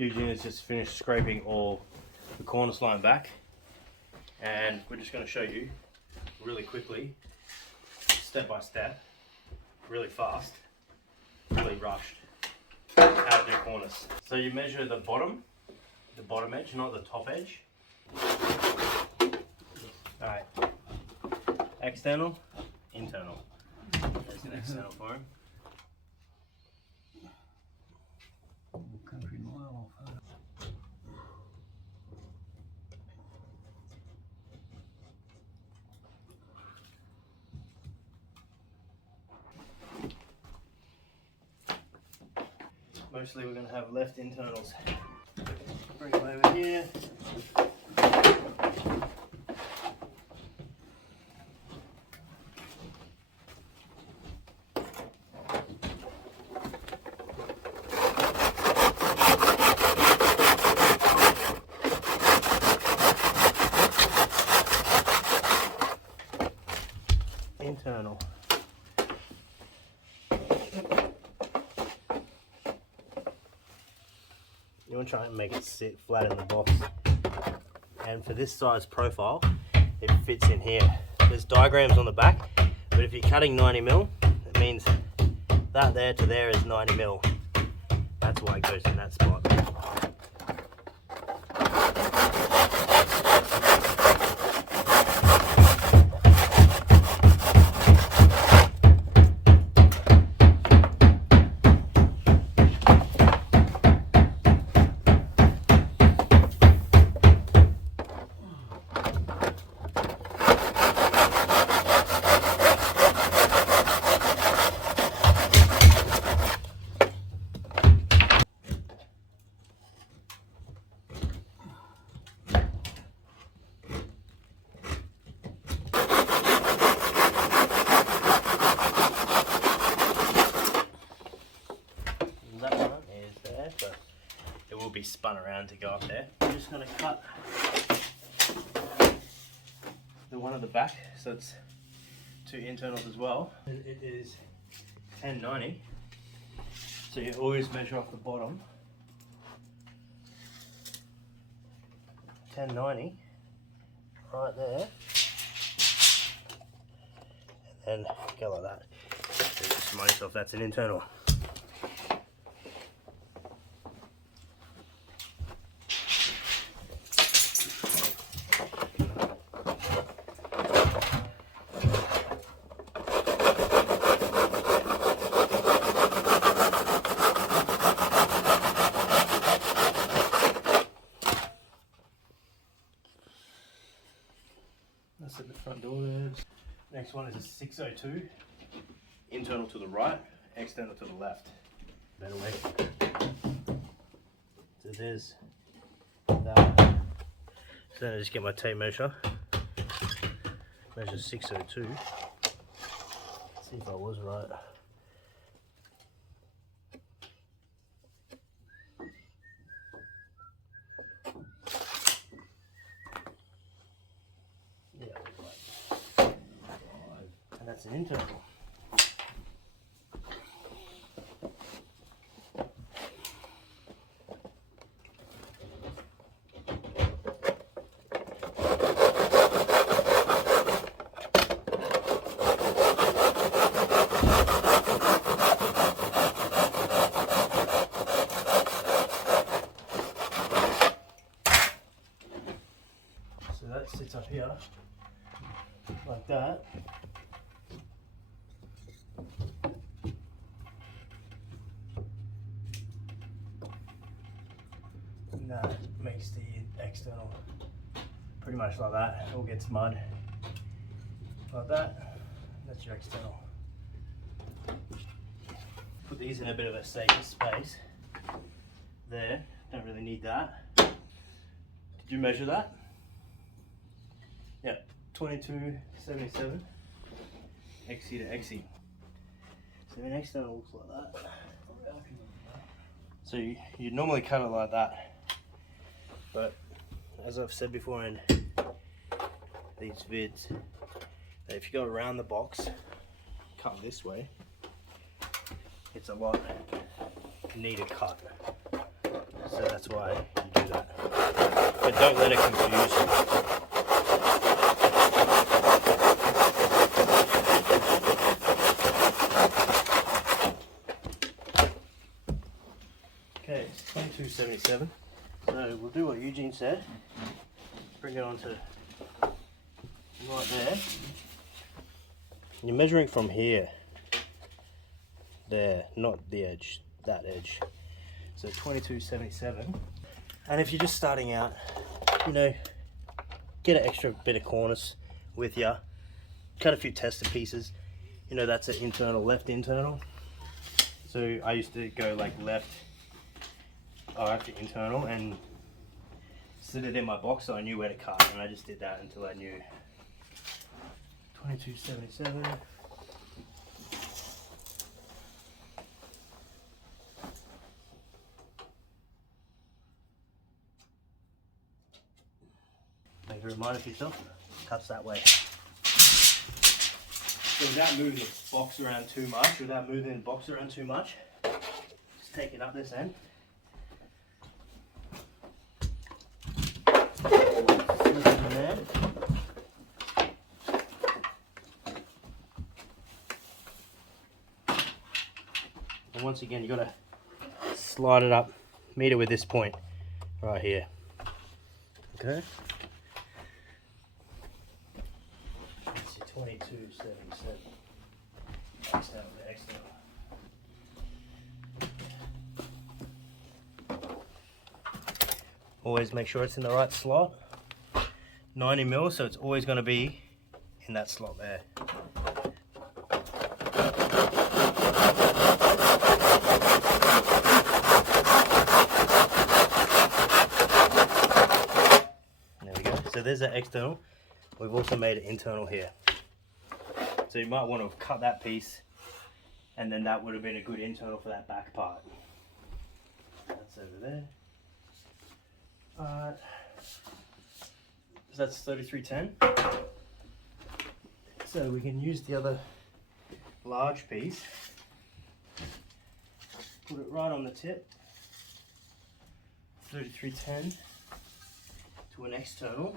Eugene has just finished scraping all the cornice line back, and we're just going to show you really quickly, step by step, really fast, really rushed, how to do cornice. So you measure the bottom edge, not the top edge. Alright, external, internal. There's an external for him. Country mile off. Mostly we're going to have left internals. Bring them over here. Internal. You want to try and make it sit flat in the box, and for this size profile it fits in here. There's diagrams on the back, but if you're cutting 90mm, it means that there to there is 90mm. That's why it goes in that spot. That one is there, but it will be spun around to go up there. I'm just going to cut the one at the back, so it's two internals as well. It is 1090, so you always measure off the bottom. 1090, right there, and then go like that. So just remind yourself that's an internal. That's at the front door there. Next one is a 602, internal to the right, external to the left. Better way. So there's that. So then I just get my tape measure. Measure 602. See if I was right. And that's an internal. So that sits up here like that. And that makes the external pretty much like that. It all gets mud like that. That's your external. Put these in a bit of a safer space. There, don't really need that. Did you measure that? Yeah, 2277 XE to XE. So the external looks like that. So you normally cut it like that, but as I've said before in these vids, that if you go around the box, cut this way, it's a lot neater cut. So So that's why you do that. But don't let it confuse you. Okay, it's 2277. So we'll do what Eugene said. Bring it onto right there. You're measuring from here. There, not the edge, that edge. So 2277. And if you're just starting out, you know, get an extra bit of cornice with you. Cut a few tester pieces. You know, that's an internal, left internal. So I used to go like left, right for internal, and slid it in my box so I knew where to cut, and I just did that until I knew. 2277. Make a reminder for yourself, cuts that way. So without moving the box around too much, just take it up this end. Slip it in there. And once again, you got to slide it up, meet it with this point right here. Okay. 2277. External to external. Always make sure it's in the right slot. 90 mil, so it's always going to be in that slot there. There we go. So there's that external. We've also made it internal here. So you might want to cut that piece, and then that would have been a good internal for that back part. That's over there. So that's 3310. So we can use the other large piece, put it right on the tip, 3310 to an external.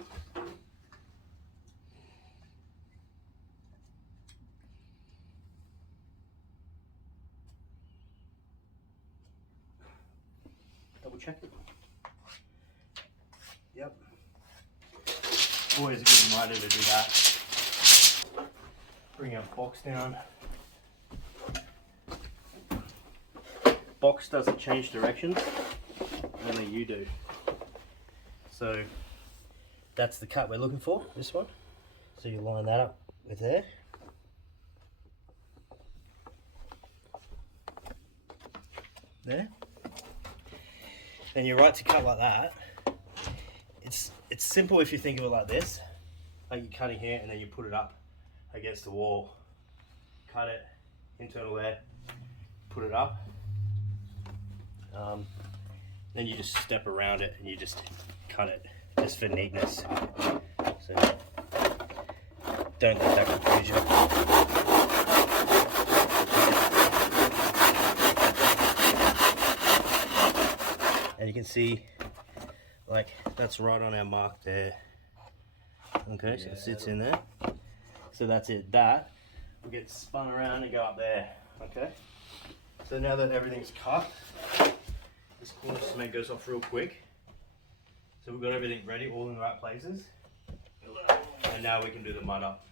Double check it. Yep. Always a good reminder to do that. Bring our box down. Box doesn't change directions, only you do. So that's the cut we're looking for, this one. So you line that up with there. There. Then you're right to cut like that. It's simple if you think of it like this. Like you're cutting here and then you put it up against the wall. Cut it, internal there, put it up. Then you just step around it and you just cut it, just for neatness. So don't let that confuse you. And you can see, like, that's right on our mark there. Okay, so it sits in there. So that's it. That will get spun around and go up there. Okay. So now that everything's cut, this corner cement goes off real quick. So we've got everything ready, all in the right places. And now we can do the mud up.